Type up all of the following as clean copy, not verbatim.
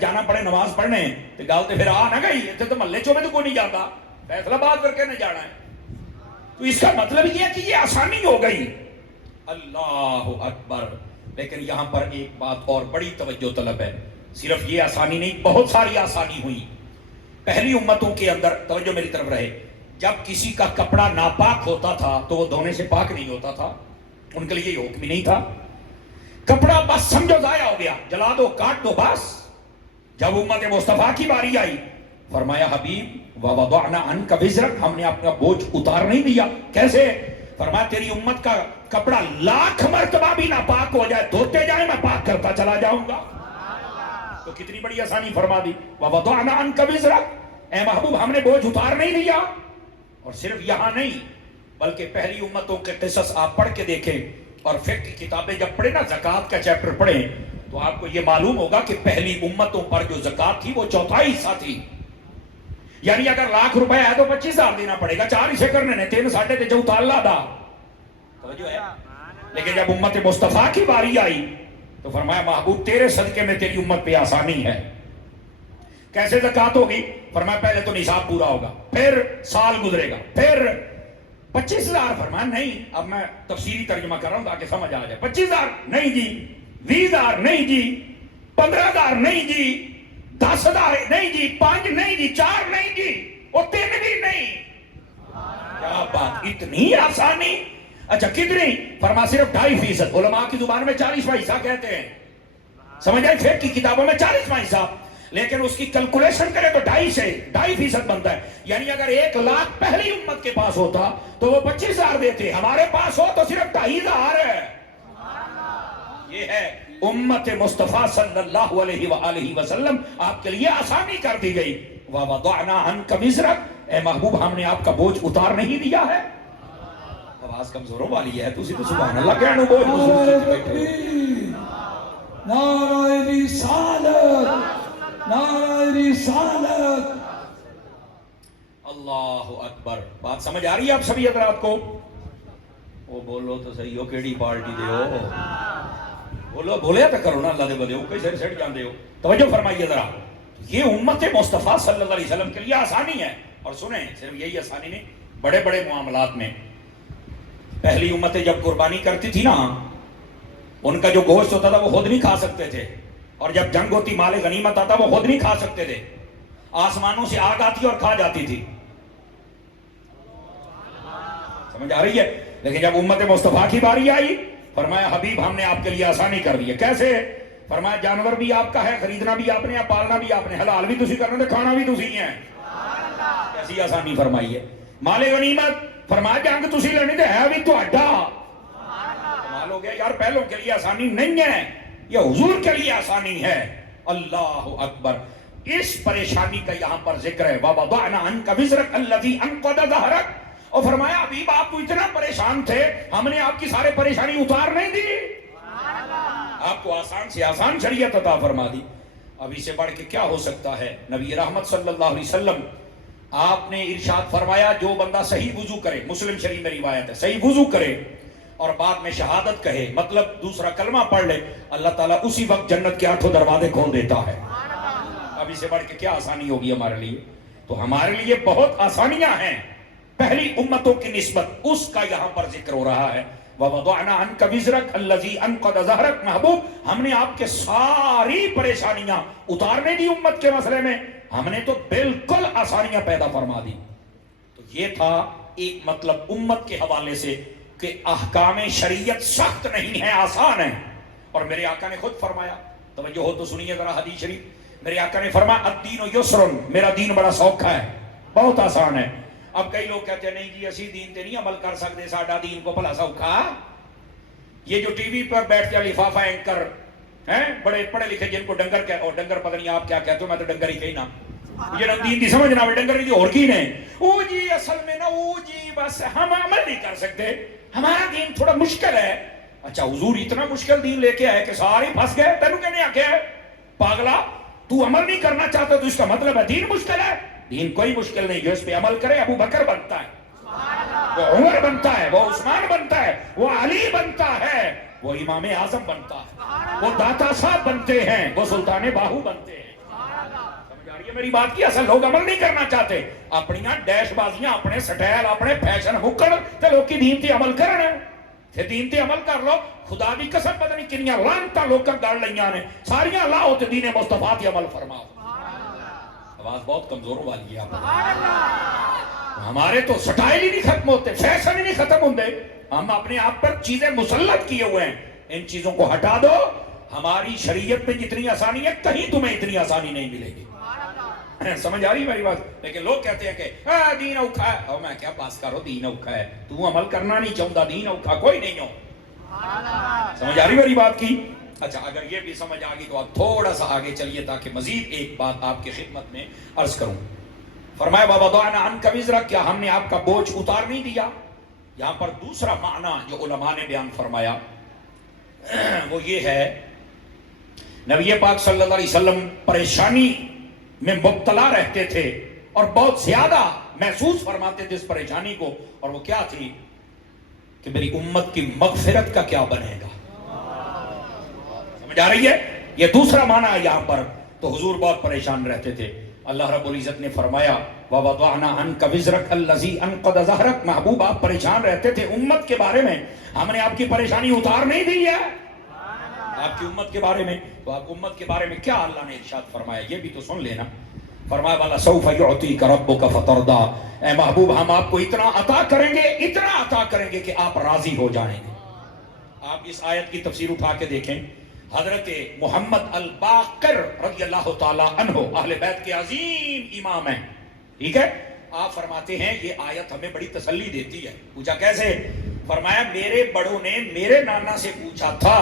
جانا پڑے نماز پڑھنے تو گل تو پھر آ نہ گئی، اتنے تو محلے چوں میں تو کوئی نہیں جاتا، فیصلہ بات کر کے نہیں جانا ہے. تو اس کا مطلب یہ ہے کہ یہ آسانی ہو گئی. اللہ اکبر. لیکن یہاں پر ایک بات اور بڑی توجہ طلب ہے، صرف یہ آسانی نہیں، بہت ساری آسانی ہوئی. پہلی امتوں کے اندر توجہ میری طرف رہے، جب کسی کا کپڑا ناپاک ہوتا تھا تو وہ دھونے سے پاک نہیں ہوتا تھا، ان کے لیے یہ حکم ہی نہیں تھا. کپڑا بس سمجھو ضائع ہو گیا، جلا دو، کاٹ دو، بس. جب امت مصطفیٰ کی باری آئی، فرمایا حبیب وَوَضَعْنَا عَنْكَ وِزْرَكَ، ہم نے اپنا بوجھ اتار نہیں دیا. کیسے؟ فرمایا تیری امت کا کپڑا لاکھ مرتبہ بھی ناپاک ہو جائے، دھوتے جائے، میں پاک کرتا چلا جاؤں گا. تو کتنی بڑی آسانی فرما دی. وَوَضَعْنَا عَنْكَ وِزْرَكَ، اے محبوب ہم نے بوجھ اتار نہیں دیا. اور صرف یہاں نہیں بلکہ پہلی امتوں کے قصص آپ پڑھ کے دیکھیں، اور فقہ کی کتابیں جب پڑھیں نا، زکوٰۃ کا چیپٹر پڑھیں، تو آپ کو یہ معلوم ہوگا کہ پہلی امتوں پر جو زکوٰۃ تھی وہ 4 حصہ تھی. یعنی اگر لاکھ روپے ہے تو 25,000 دینا پڑے گا، 4 حصے کرنے نے، 3 ساڑھے تے جو اللہ دا. توجہ ہے. لیکن جب امت مصطفیٰ کی باری آئی تو فرمایا محبوب تیرے صدقے میں تیری امت پہ آسانی ہے. کیسے زکوٰۃ ہوگی؟ فرمایا پہلے تو نصاب پورا ہوگا، پھر سال گزرے گا، پھر 25,000. فرمایا نہیں، اب میں تفسیری ترجمہ کر رہا ہوں تاکہ سمجھ آ جائے. 25,000 نہیں جی، 20,000 نہیں جی، 15,000 نہیں جی، 10,000 نہیں جی، 5 نہیں جی، 4 نہیں جی، اور 3 بھی نہیں. کیا بات، اتنی آسانی. اچھا کتنی؟ فرما صرف 2.5%. علماء کی زبان میں 40واں حصہ کہتے ہیں، سمجھ آئے؟ فقہ کی کتابوں میں 40واں حصہ، لیکن اس کی کیلکولیشن کرے تو 2.5% بنتا ہے. یعنی اگر 1,00,000 پہلی امت کے پاس ہوتا تو وہ 25,000 دیتے، ہمارے پاس ہو تو صرف 2,500 ہے. یہ ہے امت مصطفیٰ صلی اللہ علیہ وآلہ وسلم، آپ کے لیے آسانی کر دی گئی. وَوَضَعْنَا عَنْكَ وِزْرَكَ، اے محبوب ہم نے آپ کا بوجھ اتار نہیں دیا ہے. آواز کمزوروں والی ہے، تسی تو سبحان اللہ کہنے بوجھ نعرہ رسالت، نعرہ رسالت. اللہ اکبر. بات سمجھ آ رہی ہے آپ سبھی حضرات کو؟ وہ بولو تو صحیح ہو، کیڑی پارٹی دے ہو؟ بولو، بولیا تو کرو نا، اللہ دے بدے ہو، کوئی سر سٹ جاندے ہو. توجہ فرمائیے ذرا، یہ امت مصطفیٰ صلی اللہ علیہ وسلم کے لیے آسانی ہے. اور سنیں، صرف یہی آسانی نہیں، بڑے بڑے معاملات میں پہلی امتیں جب قربانی کرتی تھی نا، ان کا جو گوشت ہوتا تھا وہ خود نہیں کھا سکتے تھے، اور جب جنگ ہوتی مال غنیمت آتا وہ خود نہیں کھا سکتے تھے، آسمانوں سے آگ آتی اور کھا جاتی تھی. سمجھ آ رہی ہے؟ لیکن جب امت مصطفیٰ کی باری آئی، فرمایا حبیب ہم نے آپ کے لیے آسانی کر دی ہے. کیسے؟ فرمایا جانور بھی آپ کا ہے، خریدنا بھی آپ نے، پالنا بھی آپ نے، حلال بھی تسی کرنا، کھانا بھی تسی ہیں. کیسی آسانی فرمائی ہے. مال غنیمت، فرمایا جنگ تسی لڑنی تو ہے بھی تہاڈا. کمال ہو گیا یار، پہلوں کے لیے آسانی نہیں ہے، یہ حضور کے لیے آسانی ہے. اللہ اکبر. اس پریشانی کا یہاں پر ذکر ہے. وَوَضَعْنَا عَنْكَ وِزْرَكَ الَّذِي أَنقَضَ ظَهْرَكَ. اور فرمایا حبیب آپ تو اتنا پریشان تھے، ہم نے آپ کی سارے پریشانی اتار نہیں دی، آپ کو آسان سے آسان شریعت عطا فرما دی. اب اسے بڑھ کے کیا ہو سکتا ہے؟ نبی رحمت صلی اللہ علیہ وسلم آپ نے ارشاد فرمایا جو بندہ صحیح وضو کرے، مسلم شریف میں روایت ہے، صحیح وضو کرے اور بعد میں شہادت کہے، مطلب دوسرا کلمہ پڑھ لے، اللہ تعالیٰ اسی وقت جنت کے 8 دروازے کھول دیتا ہے. اب اسے بڑھ کے کیا آسانی ہوگی ہمارے لیے؟ تو ہمارے لیے بہت آسانیاں ہیں پہلی امتوں کی نسبت، اس کا یہاں پر ذکر ہو رہا ہے. وَوَضَعْنَا عَنْكَ وِزْرَكَ الَّذِي أَنْقَضَ ظَهْرَكَ. محبوب ہم نے آپ کے ساری پریشانیاں اتارنے دی امت کے مسئلے میں، ہم نے تو بالکل آسانیاں پیدا فرما دی. تو یہ تھا ایک مطلب امت کے حوالے سے کہ احکام شریعت سخت نہیں ہے، آسان ہے. اور میرے آقا نے خود فرمایا، توجہ ہو تو سنیے ذرا حدیث شریف. میرے آقا نے فرمایا الدین یسر، میرا دین بڑا سوکھا ہے، بہت آسان ہے. اب کئی لوگ کہتے ہیں نہیں جی اسی دین تے نہیں عمل کر سکتے، ساڈا دین کو بھلا سوکھا. یہ جو ٹی وی پر بیٹھتے ہیں لفافہ اینکر ہیں، بڑے پڑھے لکھے جن کو ڈنگر کہتے، اور ڈنگر پتہ نہیں آپ کیا کہتے ہو، میں تو ڈنگر ہی کہنا، یہ دین دی سمجھنا ہوئے ڈنگر نہیں اور کی نے. او جی اصل میں نا، او جی بس ہم عمل نہیں کر سکتے، ہمارا دین تھوڑا مشکل ہے. اچھا حضور اتنا مشکل دین لے کے آئے کہ سارے پھنس گئے، تینوں کہنے آکے ہے پاگلا، تو عمل نہیں کرنا چاہتا تو اس کا مطلب ہے دین مشکل ہے. دین کوئی مشکل نہیں، جو اس پہ عمل کرے ابو بکر بنتا ہے، وہ عمر بنتا ہے، وہ عثمان بنتا ہے، وہ علی بنتا ہے، وہ امام اعظم بنتا ہے، وہ داتا صاحب بنتے ہیں، وہ سلطان باہو بنتے ہیں. سمجھ آ رہی ہے میری بات کی؟ اصل لوگ عمل نہیں کرنا چاہتے، اپنی ڈیش بازیاں، اپنے سٹائل، اپنے فیشن مکڑ تے لوگ کی دین تے عمل کرن، تے دین تے عمل کر لو۔ خدا دی قسم پتہ نہیں کنیاں لعنتاں لوکاں گڑ لیاں نے، ساریاں لاؤ تے دین مصطفیٰ تے عمل فرماؤ۔ آواز بہت کمزور والی ہے آپ، ہمارے تو سٹائل ہی نہیں ختم ہوتے، فیشن ہی نہیں ختم ہوتے، ہم اپنے آپ پر چیزیں مسلط کیے ہوئے ہیں۔ ان چیزوں کو ہٹا دو، ہماری شریعت میں جتنی آسانی ہے کہیں تمہیں اتنی آسانی نہیں ملے گی۔ سمجھ آ رہی میری بات؟ لیکن لوگ کہتے ہیں کہ دین اوکھا ہے، اور میں کیا پاس کرو، دین اوکھا ہے، تو عمل کرنا نہیں چاہتا، دین اوکھا کوئی نہیں ہو۔ سمجھ آ رہی میری بات کی؟ اچھا، اگر یہ بھی سمجھ آ گئی تو آپ تھوڑا سا آگے چلیے تاکہ مزید ایک بات آپ کی خدمت میں عرض کروں۔ فرمایا وَوَضَعْنَا عَنْكَ وِزْرَكَ، کیا ہم نے آپ کا بوجھ اتار نہیں دیا؟ یہاں پر دوسرا معنی جو علماء نے بیان فرمایا وہ یہ ہے، نبی پاک صلی اللہ علیہ وسلم پریشانی میں مبتلا رہتے تھے اور بہت زیادہ محسوس فرماتے تھے اس پریشانی کو، اور وہ کیا تھی کہ میری امت کی مغفرت کا کیا بنے گا۔ سمجھ آ رہی ہے؟ یہ دوسرا معنی ہے یہاں پر۔ تو حضور بہت پریشان رہتے تھے۔ اللہ رب العزت نے فرمایا وَوَضَعْنَا عَنْكَ وِزْرَكَ الَّذِي أَنْقَضَ ظَهْرَكَ، محبوب آپ پریشان رہتے تھے امت کے بارے میں، ہم نے آپ کی پریشانی اتار نہیں دی ہے آپ کی امت کے بارے میں۔ تو آپ امت کے بارے میں کیا اللہ نے ارشاد فرمایا یہ بھی تو سن لینا۔ فرمایا وَلَسَوْفَ يُعْطِيكَ رَبُّكَ فَتَرْضَىٰ، اے محبوب ہم آپ کو اتنا عطا کریں گے، اتنا عطا کریں گے کہ آپ راضی ہو جائیں گے۔ آپ اس آیت کی تفسیر اٹھا کے دیکھیں، حضرت محمد الباقر رضی اللہ تعالی عنہ اہل بیت کے عظیم امام ہیں، ٹھیک ہے؟ آپ فرماتے ہیں یہ آیت ہمیں بڑی تسلی دیتی ہے۔ پوچھا کیسے؟ فرمایا میرے بڑوں نے میرے نانا سے پوچھا تھا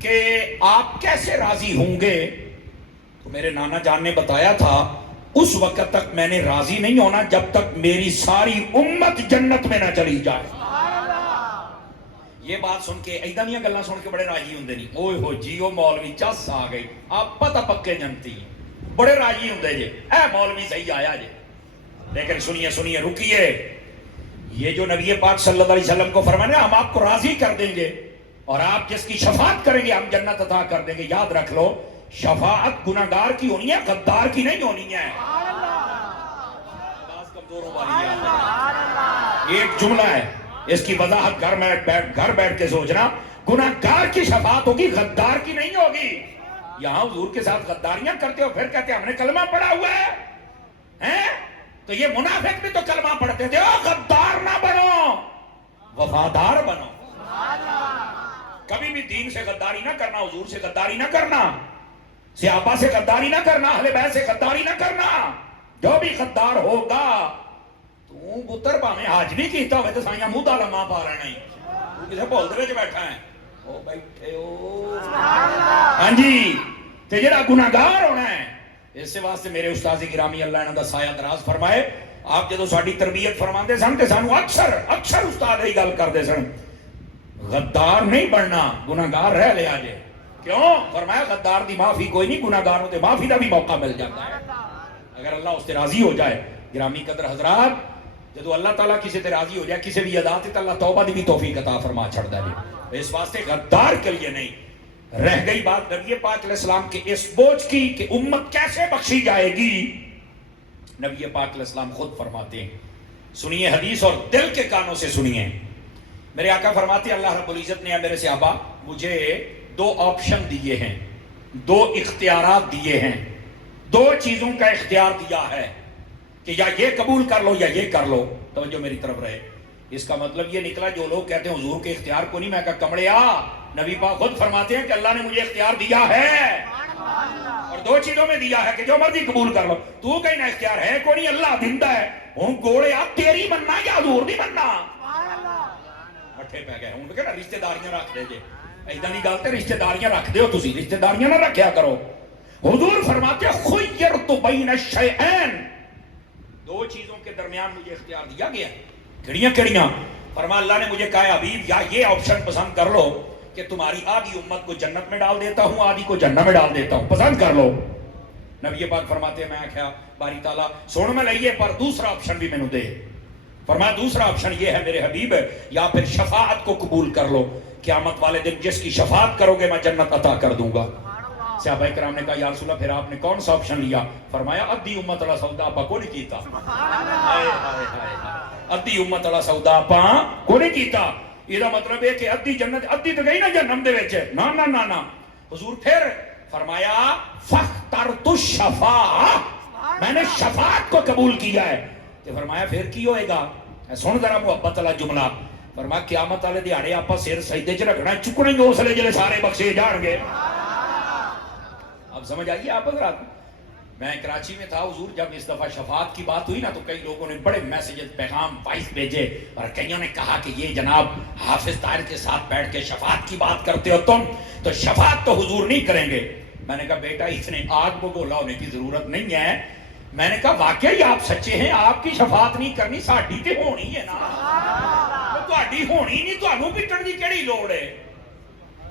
کہ آپ کیسے راضی ہوں گے، تو میرے نانا جان نے بتایا تھا اس وقت تک میں نے راضی نہیں ہونا جب تک میری ساری امت جنت میں نہ چلی جائے۔ یہ بات سن کے ایدہ نہیں گلہ سن کے بڑے راضی ہوندے نہیں، اوہ ہو جیو مولوی چس آ گئی، آپ پتہ پکے جنتی ہیں، بڑے راضی ہوندے جے، اے مولوی صحیح آیا جے۔ لیکن سنیے رکیے، یہ جو نبی پاک صلی اللہ علیہ وسلم کو فرمایا ہم آپ کو راضی کر دیں گے اور آپ جس کی شفاعت کریں گے ہم جنت عطا کر دیں گے، یاد رکھ لو شفاعت گناہگار کی ہونی ہے، غدار کی نہیں ہونی ہے۔ کمزوروں والی ہے، ایک جملہ ہے، اس کی وضاحت گھر بیٹھ کے سوچنا، گناہگار کی شفاعت ہوگی، غدار کی نہیں ہوگی۔ یہاں حضور کے ساتھ غداریاں کرتے ہو پھر کہتے ہیں ہم نے کلمہ پڑھا ہوا ہے، تو یہ منافق بھی تو کلمہ پڑھتے تھے، غدار نہ بنو، وفادار بنو۔ کبھی بھی دین سے غداری نہ کرنا، حضور سے غداری نہ کرنا، صحابہ سے غداری نہ کرنا، اہل بیت سے غداری نہ کرنا۔ جو بھی غدار ہوگا تو بتر پاویں حج بھی کیتا ہوئے تو سائیاں منہ دا لمحہ پا رہنا ہی، تو کسے بھول دے وچ بیٹھا ہے، او بیٹھے ہو ہاں جی، تے جڑا گناہگار ہونا ہے۔ اس سے واسطے میرے استاد گرامی اللہ انہاں دا سایہ دراز فرمائے، آپ جدوں ساڈی تربیت فرماندے سن تے سانو اکثر استاد یہی گل کردے سن، غدار نہیں بننا، گناہگار رہ لیا جے۔ کیوں؟ فرمایا غدار دی معافی کوئی نہیں، گناہگار ہوتے معافی دا بھی موقع مل جاتا ہے اگر اللہ اس سے راضی ہو جائے۔ گرامی قدر حضرات، جدو اللہ تعالیٰ کسی تے راضی ہو جائے کسی بھی ادا تے اللہ توبہ دی بھی توفیق عطا فرما چھڑدا جی۔ اس واسطے غدار کے لیے نہیں۔ رہ گئی بات نبی پاک علیہ السلام کے اس بوجھ کی کہ امت کیسے بخشی جائے گی، نبی پاک علیہ السلام خود فرماتے ہیں، سنیے حدیث اور دل کے کانوں سے سنیے۔ میرے آقا فرماتے ہیں اللہ رب العزت نے میرے صحابہ مجھے دو آپشن دیے ہیں، دو اختیارات دیے ہیں، دو چیزوں کا اختیار دیا ہے کہ یا یہ قبول کر لو یا یہ کر لو۔ توجہ میری طرف رہے، اس کا مطلب یہ نکلا جو لوگ کہتے ہیں حضور کے اختیار کو نہیں، میں کہا کمڑیا، نبی پاک خود فرماتے ہیں کہ اللہ نے مجھے اختیار دیا ہے اور دو چیزوں میں دیا ہے کہ جو مرضی قبول کر لو۔ تو کہیں نہ اختیار ہے کوئی نہیں، اللہ دیندہ ہے، ہوں گوڑے آپ تیری مننا یا حضور نہیں مننا۔ مٹھے پہ گئے ہوں کہ رشتہ داریاں رکھ دے جے، ایدہ نہیں گالتے رشتہ داریاں رکھ دے ہو تسی، رشتہ داریاں نہ رکھیا کرو۔ حضور فرماتے ہیں خیرت بین الشیئین، دو چیزوں کے درمیان مجھے اختیار دیا گیا۔ کڑیاں کڑیاں؟ فرمایا اللہ نے مجھے کہا حبیب یا یہ آپشن پسند کر لو کہ تمہاری آدھی امت کو جنت میں ڈال دیتا ہوں، آدھی کو جنت میں ڈال دیتا ہوں، پسند کر لو۔ نبی پاک فرماتے ہیں میں کہا باری تعالیٰ سن میں لئیے پر دوسرا آپشن بھی میں نے دے۔ فرمایا دوسرا آپشن یہ ہے میرے حبیب، یا پھر شفاعت کو قبول کر لو، قیامت والے دن جس کی شفاعت کرو گے میں جنت عطا کر دوں گا۔ صحابہ کرام نے کہا یا رسول اللہ پھر آپ نے کون سا آپشن لیا؟ فرمایا ادھی امت والا سودا آپ کو نہیں کیتا. ادھی امت والا سودا آپ کو نہیں کیتا. یہ مطلب ہے کہ ادھی جنت ادھی تو گئی نا جہنم دے وچ. نا نا نا نا. حضور پھر فرمایا فاخترت الشفاعہ، میں نے شفاعت کو قبول کیا ہے. تو فرمایا پھر کی ہوئے گا؟ سن ذرا محبت والا جملہ. فرمایا قیامت والے دیہاڑے آپ سر سجدے چ رکھنا، چکنے گے اس لیے جلے سارے بخشے جان گے. اب سمجھ آئیے آپ حضرات. میں کراچی میں تھا حضور، جب اس دفعہ شفاعت کی بات ہوئی نا تو کئی لوگوں نے بڑے میسیجز پیغام وائس بھیجے اور کئیوں نے کہا کہ یہ جناب حافظ طاہر کے ساتھ بیٹھ کے شفاعت کی بات کرتے ہو تم، تو شفاعت تو حضور نہیں کریں گے. میں نے کہا بیٹا اس نے آگ کو گولا ہونے کی ضرورت نہیں ہے. میں نے کہا واقعی آپ سچے ہیں، آپ کی شفاعت نہیں کرنی، ساڈی تے ہونی ہے نا. تہاڈی ہونی نہیں، تہانوں پٹن دی کیڑی لوڑ ہے؟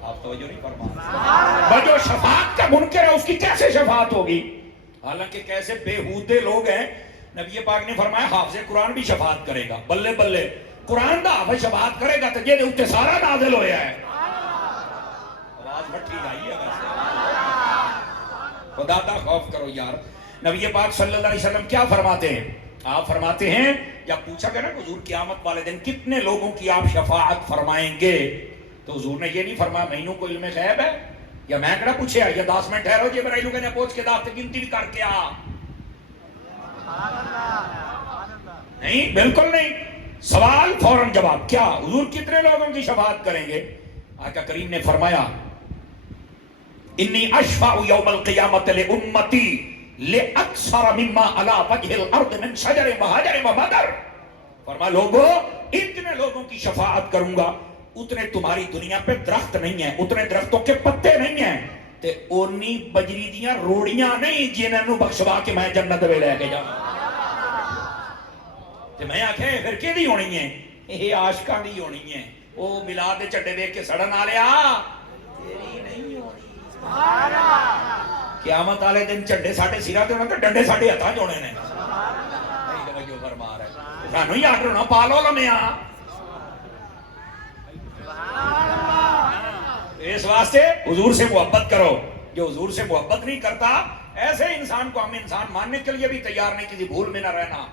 آپ توجہ نہیں فرما. جو شفاعت کا منکر ہے اس کی کیسے شفاعت ہوگی؟ حالانکہ کیسے بےہودے لوگ ہیں. نبی پاک نے فرمایا حافظ قرآن بھی شفاعت کرے گا. بلے بلے، قرآن دا حافظ شفاعت کرے گا تو یہ اوتے سارا نازل ہویا ہے. آواز بٹھی جائی ہے. خدا دا خوف کرو یار. نبی پاک صلی اللہ علیہ وسلم کیا فرماتے ہیں؟ آپ فرماتے ہیں جب پوچھا گیا نا حضور قیامت والے دن کتنے لوگوں کی آپ شفاعت فرمائیں گے، تو حضور نے یہ نہیں فرمایا مینوں کو علم غیب ہے یا میں کہڑا پوچھے یا 10 منٹ ٹھہرو جبرائیل کہنے پہنچ کے داخت گنتی بھی کر کے آ. نہیں، بالکل نہیں. سوال فوراً جواب. کیا حضور کتنے لوگوں کی شفاعت کریں گے؟ آقا کریم نے فرمایا انی اشفع یوم القیامت لامتی لاکثر مما علی وجہ الارض من شجر و حجر و مدر. فرمایا لوگوں اتنے لوگوں کی شفاعت کروں گا اتنے تمہاری دنیا پہ درخت نہیں ہیں، اتنے درختوں کے پتے نہیں ہیں تے اونی بجری دیاں روڑیاں نہیں جنہاں بخشوا کے میں جنت میں لے کے جاؤں. تے میں آکھے پھر کیڑی ہونی ہے؟ یہ عاشقاں دی ہونی ہے. او میلاد دے چڈے دیکھ کے سڑن والیا تیری نہیں ہونی. سبحان اللہ. قیامت والے دن چڈے ساڈے سراں تے ہونے تے ڈنڈے ساڈے ہتھاں چ ہونے نے. نہیں توجہ فرما رہے سانوں ہی آڈر ہونا پا لو لمیاں. اس واسطے حضور سے محبت کرو. جو حضور سے محبت نہیں کرتا ایسے انسان کو ہم انسان ماننے کے لیے بھی تیار نہیں، کسی بھول میں نہ رہنا.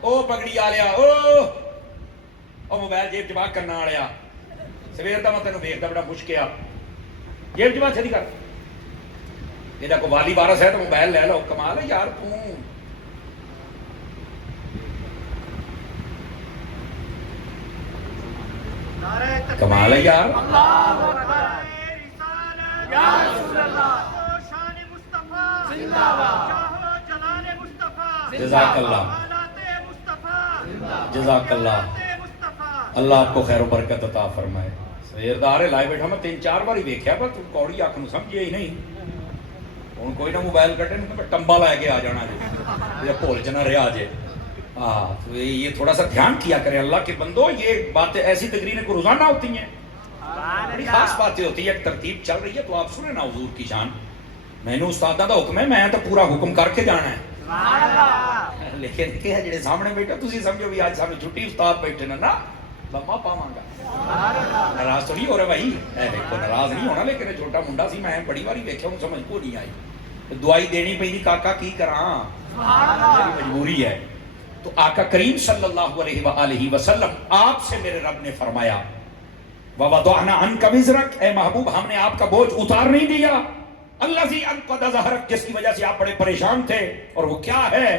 او پگڑی آلیا، او موبائل جیب چ باہر کرنا آلیا، سویر دا میں تینوں ویکھدا بڑا مشک آ، جیب چ باہر چھتی کر. یہ کوئی والی وارث ہے تو موبائل لے لو. کمال ہے یار. کمال ہے یار. جزاک اللہ، جزاک اللہ. اللہ آپ کو خیر و برکت عطا فرمائے. سیردار لائے بیٹھا میں 3-4 بار ہی دیکھا پر تم کوڑی آنکھ نو سمجھے ہی نہیں. ہوں کوئی نہ موبائل کٹے نا ٹمبا لے کے آ جانا جی یا بھول جنا رہا جے. ہاں تو یہ تھوڑا سا دھیان کیا کرے اللہ کے بندو. یہ باتیں ایسی تقریریں کو روزانہ ہوتی ہیں، بڑی خاص باتیں ہوتی ہیں. ایک ترتیب چل رہی ہے تو آپ سنیں نا حضور کی شان. میں نے استاداں دا حکم ہے میں تو پورا حکم کر کے جانا ہے. لیکن کہ ہے جڑے سامنے بیٹھے تسی سمجھو بھی آج سامنے چھٹی استاد بیٹھے نا لمبا پاواں گا. ناراض تو نہیں ہو رہا بھائی؟ دیکھو ناراض نہیں ہونا، لیکن چھوٹا منڈا سی میں بڑی باری دیکھا ہوں سمجھ کو نہیں آئی. دعائی دینی پئی کاکا کی کراں، مجبوری ہے. تو آقا کریم صلی اللہ علیہ وآلہ وسلم آپ سے میرے رب نے فرمایا وَوَضَعْنَا عَنْكَ وِزْرَكَ، اے محبوب ہم نے آپ کا بوجھ اتار نہیں دیا. الَّذِي أَنْقَضَ ظَهْرَكَ، جس کی وجہ سے آپ بڑے پریشان تھے. اور وہ کیا ہے؟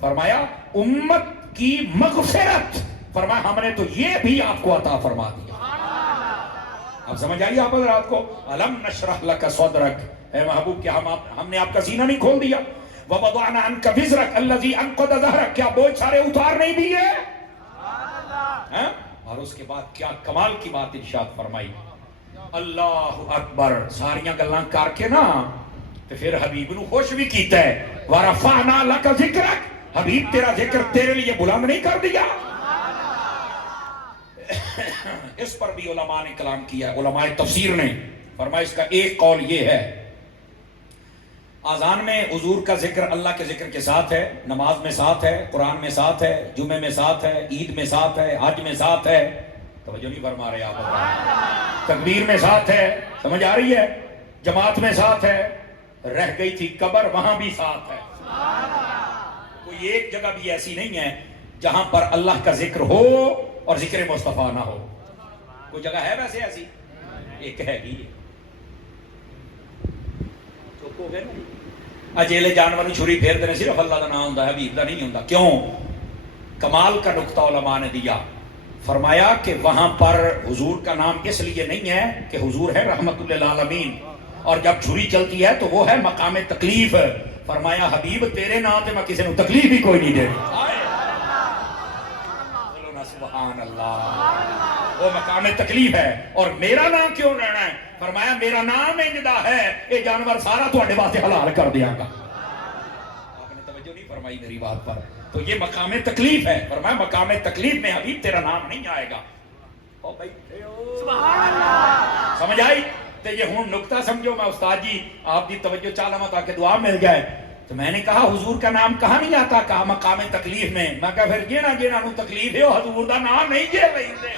فرمایا امت کی مغفرت. فرمایا ہم نے تو یہ بھی آپ کو عطا فرما دیا. اب سمجھ آئیے آپ حضرات کو. أَلَمْ نَشْرَحْ لَكَ صَدْرَكَ، اے محبوب کیا ہم نے آپ کا سینہ نہیں کھول دیا؟ وَوَضَعْنَا عَنْكَ وِزْرَكَ الَّذِي أَنْقَضَ ظَهْرَكَ، کیا بوجھ سارے اتار نہیں دیے؟ اور اس کے بعد کیا کمال کی بات ارشاد فرمائی. اللہ اکبر. ساریاں گلاں کر کے نا تو پھر حبیب نو خوش بھی کیتا ہے. وَرَفَعْنَا لَكَ ذِكْرَكَ، حبیب تیرا ذکر تیرے لیے بلند نہیں کر دیا. اس پر بھی علماء نے کلام کیا. علماء تفسیر نے فرمایا اس کا ایک قول یہ ہے آذان میں حضور کا ذکر اللہ کے ذکر کے ساتھ ہے، نماز میں ساتھ ہے، قرآن میں ساتھ ہے، جمعے میں ساتھ ہے، عید میں ساتھ ہے، حج میں ساتھ ہے. توجہ نہیں فرما رہے آپ. تکبیر میں ساتھ ہے. سمجھ آ رہی ہے؟ جماعت میں ساتھ ہے، رہ گئی تھی قبر وہاں بھی ساتھ ہے. کوئی ایک جگہ بھی ایسی نہیں ہے جہاں پر اللہ کا ذکر ہو اور ذکر مصطفیٰ نہ ہو. کوئی جگہ ہے ویسے ایسی؟ ایک ہے گی. چپ ہو گئے نا. اجیلے جانور چھری پھیر دینے صرف اللہ کا نام ہوتا ہے، حبیب کا نہیں ہوتا. کیوں؟ کمال کا نقطہ علماء نے دیا. فرمایا کہ وہاں پر حضور کا نام اس لیے نہیں ہے کہ حضور ہے رحمت للعالمین، اور جب چھری چلتی ہے تو وہ ہے مقام تکلیف. فرمایا حبیب تیرے نام تے میں کسی نے تکلیف ہی کوئی نہیں دے. بولو نا سبحان اللہ. وہ مقام تکلیف ہے. اور میرا نام کیوں لینا ہے؟ فرمایا میرا نام انجدہ ہے یہ جانور سارا تھوڑے واسطے حلال کر دیا گا. آپ نے توجہ نہیں فرمائی میری بات پر. تو یہ مقام تکلیف ہے. فرمایا مقام تکلیف میں حبیب تیرا نام نہیں آئے گا. او بھائی سبحان اللہ. سمجھ آئی؟ تو یہ ہوں نکتہ سمجھو. میں استاد جی آپ دی توجہ چالما تاکہ دعا مل جائے. تو میں نے کہا حضور کا نام کہاں نہیں آتا؟ کہا مقام تکلیف میں. میں کہا پھر جینا جینا نو تکلیف ہے حضور دا نام نہیں جے لئی دے.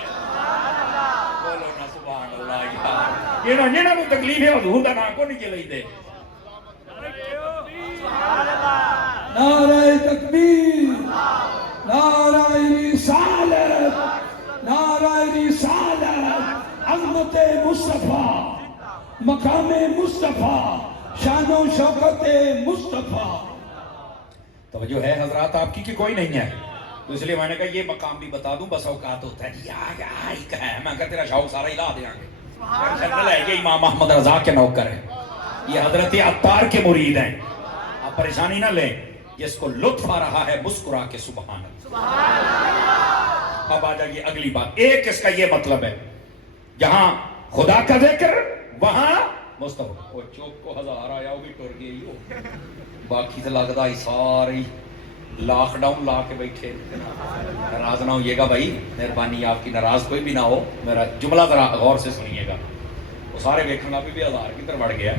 بولو نا سبحان اللہ یار. جینا جینا نو تکلیف ہے حضور دا نام کو نہیں جے لئی دے. نعرہ تکبیر، نعرہ رسالت، نعرہ رسالت، عظمت مصطفیٰ، مقام مصطفیٰ، شان و شوکت مصطفیٰ. توجہ ہے حضرات آپ کی کہ کوئی نہیں ہے؟ تو اس لیے میں نے کہا یہ مقام بھی بتا دوں. بس اوقات ہوتا ہے جی آئی کہ ہے میں کہا تیرا شوق سارا ہی لا دیں گے. ٹینشن ہے یہ امام محمد رضا کے نوکر ہیں، یہ حضرت عطار کے مرید ہیں. آپ پریشانی نہ لیں. جس کو لطف آ رہا ہے مسکرا کے سبحان اللہ. اب آ جائیے اگلی بات. ایک اس کا یہ مطلب ہے جہاں خدا کا ذکر وہاں مصطفیٰ. وہ چوک کو ہزار آیا وہ بھی ٹر گئی ہو. باقی تو لگتا ہی ساری لاک ڈاؤن لا کے بیٹھے. ناراض نہ ہوئیے گا بھائی، مہربانی آپ کی. ناراض کوئی بھی نہ ہو. میرا جملہ ذرا غور سے سنیے گا. وہ سارے دیکھیں گا بھی ہزار کی طرف بڑھ گیا.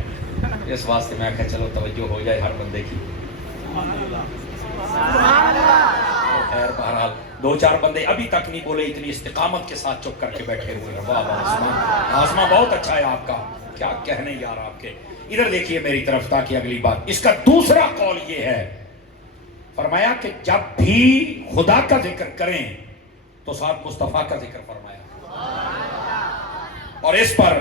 اس واسطے میں کہا چلو توجہ ہو جائے ہر بندے کی. خیر بہرحال دو چار بندے ابھی تک نہیں بولے، اتنی استقامت کے ساتھ چپ کر کے بیٹھے ہوئے ہیں. واہ واہ آسما بہت اچھا ہے آپ کا. کیا کہنے یار آپ کے. ادھر دیکھیے میری طرف تاکہ اگلی بات. اس کا دوسرا قول یہ ہے، فرمایا کہ جب بھی خدا کا ذکر کریں تو ساتھ مصطفیٰ کا ذکر فرمایا. اور اس پر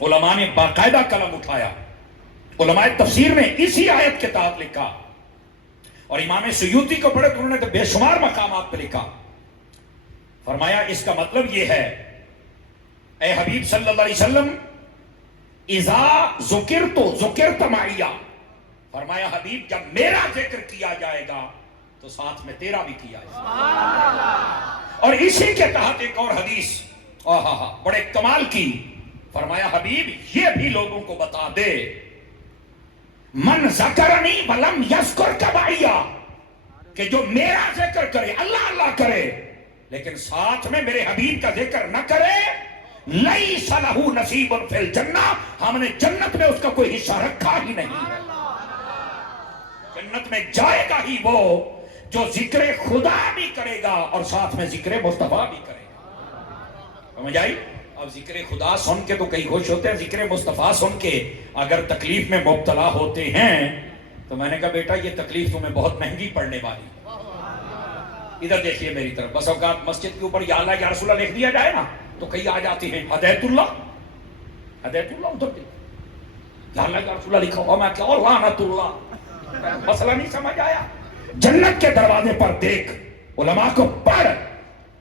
علماء نے باقاعدہ قلم اٹھایا. علماء تفسیر نے اسی آیت کے تحت لکھا، اور امام سیوطی کو پڑھے تو انہوں نے تو بے شمار مقامات پہ لکھا. فرمایا اس کا مطلب یہ ہے اے حبیب صلی اللہ علیہ وسلم اذا ذکرت ذکرت معیہ. فرمایا حبیب جب میرا ذکر کیا جائے گا تو ساتھ میں تیرا بھی کیا جائے گا. اور اسی کے تحت ایک اور حدیث بڑے کمال کی. فرمایا حبیب یہ بھی لوگوں کو بتا دے من ذکرنی ولم یذکرک معیہ، کہ جو میرا ذکر کرے اللہ اللہ کرے لیکن ساتھ میں میرے حبیب کا ذکر نہ کرے، لیس لہ نصیب فی الجنہ، ہم نے جنت میں اس کا کوئی حصہ رکھا ہی نہیں ہے. جنت میں جائے گا ہی وہ جو ذکر خدا بھی کرے گا اور ساتھ میں ذکر مصطفیٰ بھی کرے گا. سمجھ آئی؟ اب ذکر خدا سن کے تو کئی خوش ہوتے ہیں، ذکر مصطفیٰ سن کے اگر تکلیف میں مبتلا ہوتے ہیں تو میں نے کہا بیٹا یہ تکلیف تمہیں بہت مہنگی پڑنے والی. ادھر دیکھیے میری طرف. بس اوقات مسجد کے اوپر یا اللہ یا رسول اللہ لکھ دیا جائے نا تو کئی آ جاتے ہیں ہدایت اللہ ادھر دیکھ یا اللہ یا رسول اللہ لکھا ہوا. میں کیا لعنت اللہ. مسئلہ نہیں سمجھ آیا؟ جنت کے دروازے پر دیکھ، علماء کو پڑھ،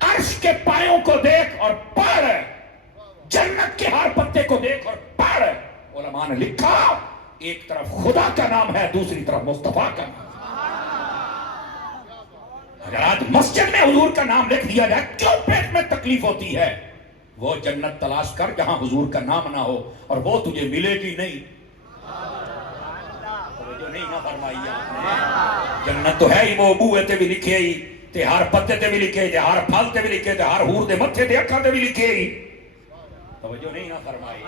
عرش کے پایوں کو دیکھ اور پڑھ، جنت کے ہر پتے کو دیکھ اور پڑھ. علماء نے لکھا ایک طرف خدا کا نام ہے، دوسری طرف مصطفیٰ کا نام. اگر آج مسجد میں حضور کا نام لکھ دیا جائے کیوں پیٹ میں تکلیف ہوتی ہے؟ وہ جنت تلاش کر جہاں حضور کا نام نہ ہو، اور وہ تجھے ملے گی نہیں. نہیں نہ فرمائی آپ نے. جنت تو ہے ہی، وہ بوئے تے بھی لکھے ہی تے ہر پتے تے بھی لکھے تے ہر پھل تے بھی لکھے تے ہر حور دے متھے تے اکھاں تے بھی لکھے ہی. توجہ نہیں نہ فرمائی.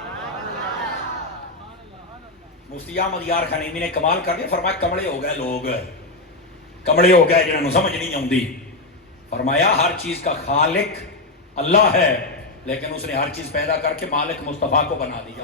مفتی احمد یار خانیمی نے کمال کر دیا. فرمایا کمڑے ہو گئے لوگ، کمڑے ہو گئے جنہوں سمجھ نہیں آتی. فرمایا ہر چیز کا خالق اللہ ہے لیکن اس نے ہر چیز پیدا کر کے مالک مصطفیٰ کو بنا دیا.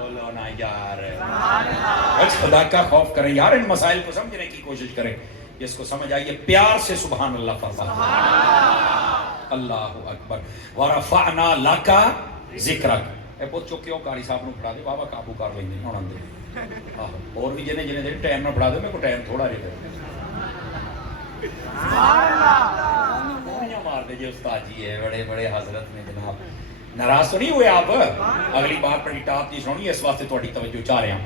بولو نا یار، بس خدا کا خوف کریں یار، ان مسائل کو سمجھنے کی کوشش کریں، جس کو سمجھ آئیے پیار سے سبحان اللہ فرمائیں۔ اللہ اکبر۔ ورفعنا لک ذکرک، اے بہت چوکیوں قاری صاحب نو پڑھا دے بابا، قابو کر لیں گے ہونا دے، اور بھی جنے جنے دے ٹائم نہ پڑھا دے، میرے کو ٹائم تھوڑا رہتا ہے۔ مار دے جی استاد جی ہے بڑے بڑے حضرت میں جناب، ناراض تو نہیں ہوئے آپ؟ اگلی بار بڑی ٹاپ کی سنی، اس واسطے تھوڑی توجہ چاہ رہے ہیں۔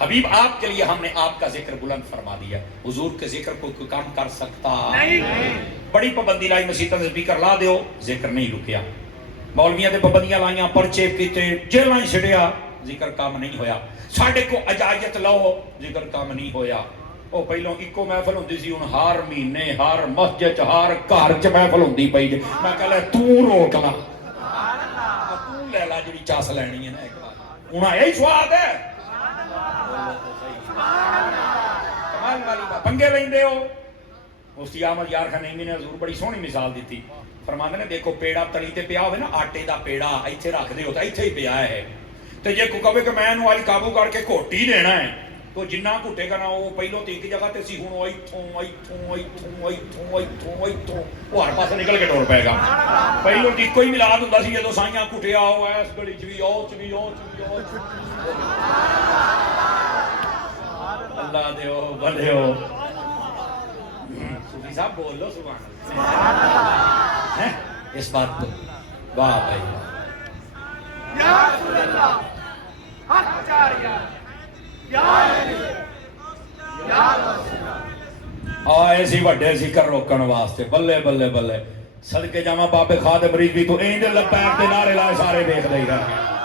حبیب آپ کے لیے ہم نے آپ کا ذکر بلند فرما دیا، حضور کے ذکر کو کوئی کام کر سکتا نہیں۔ بڑی پابندی لائی، مسیطہ سے سپیکر لا دیو، ذکر نہیں رکیا، مولویاں دے پابندیاں لائیاں، پرچے کیتے، جیلاں ہی چھڑیا، ذکر کام نہیں ہویا۔ ساڈے کو اجازت لو، ذکر کام نہیں ہویا۔ او پہلوں اکو محفل ہوندی سی، ہن ہر مہینے ہر مسجد ہر گھر چ محفل ہوندی پئی جے۔ میں کہلا تو روک لا، تو لے لا جڑی چاس لینی ہے نا ایک بار، ہن یہی سواد ہے۔ کمال والی بات، پنگے لیندے ہو۔ مفتی احمد یار خان نعیمی نے حضور بڑی سونی مثال دیتی، فرماندے نے دیکھو پیڑا تلی تے پیا ہوئے نا، آٹے دا پیڑا ایتھے رکھ دے ہو تے ایتھے ہی پیا ہے، تے جے کوئی کہے کہ میں انہوں والی قابو کر کے گھٹ ہی دینا ہے، تو جنہ گھٹے گا نا وہ پہلوں تے ایک جگہ تے سی، ہن وہ ہر پاسے نکل کے ٹور پائے گا۔ پہلوں تے کوئی میلاد ہوندا سی، جدوں سائیاں گھٹیا ہوا ہے اس گلی چ بھی او چ بھی او چ بھی او اللہ دیو بندیو، صوفی صاحب بول لو سبحان اللہ، اس بات کو واہ بھائی یا رسول اللہ، حق چاہیے، یا نبی، یا رسول اللہ، آئے سی وڈے ذکر روکن واسطے، بلے بلے بلے، صدقے جاواں بابے خادم مریض بھی تو اینج لبیک دے نعرے لائے سارے دیکھ دے رہے۔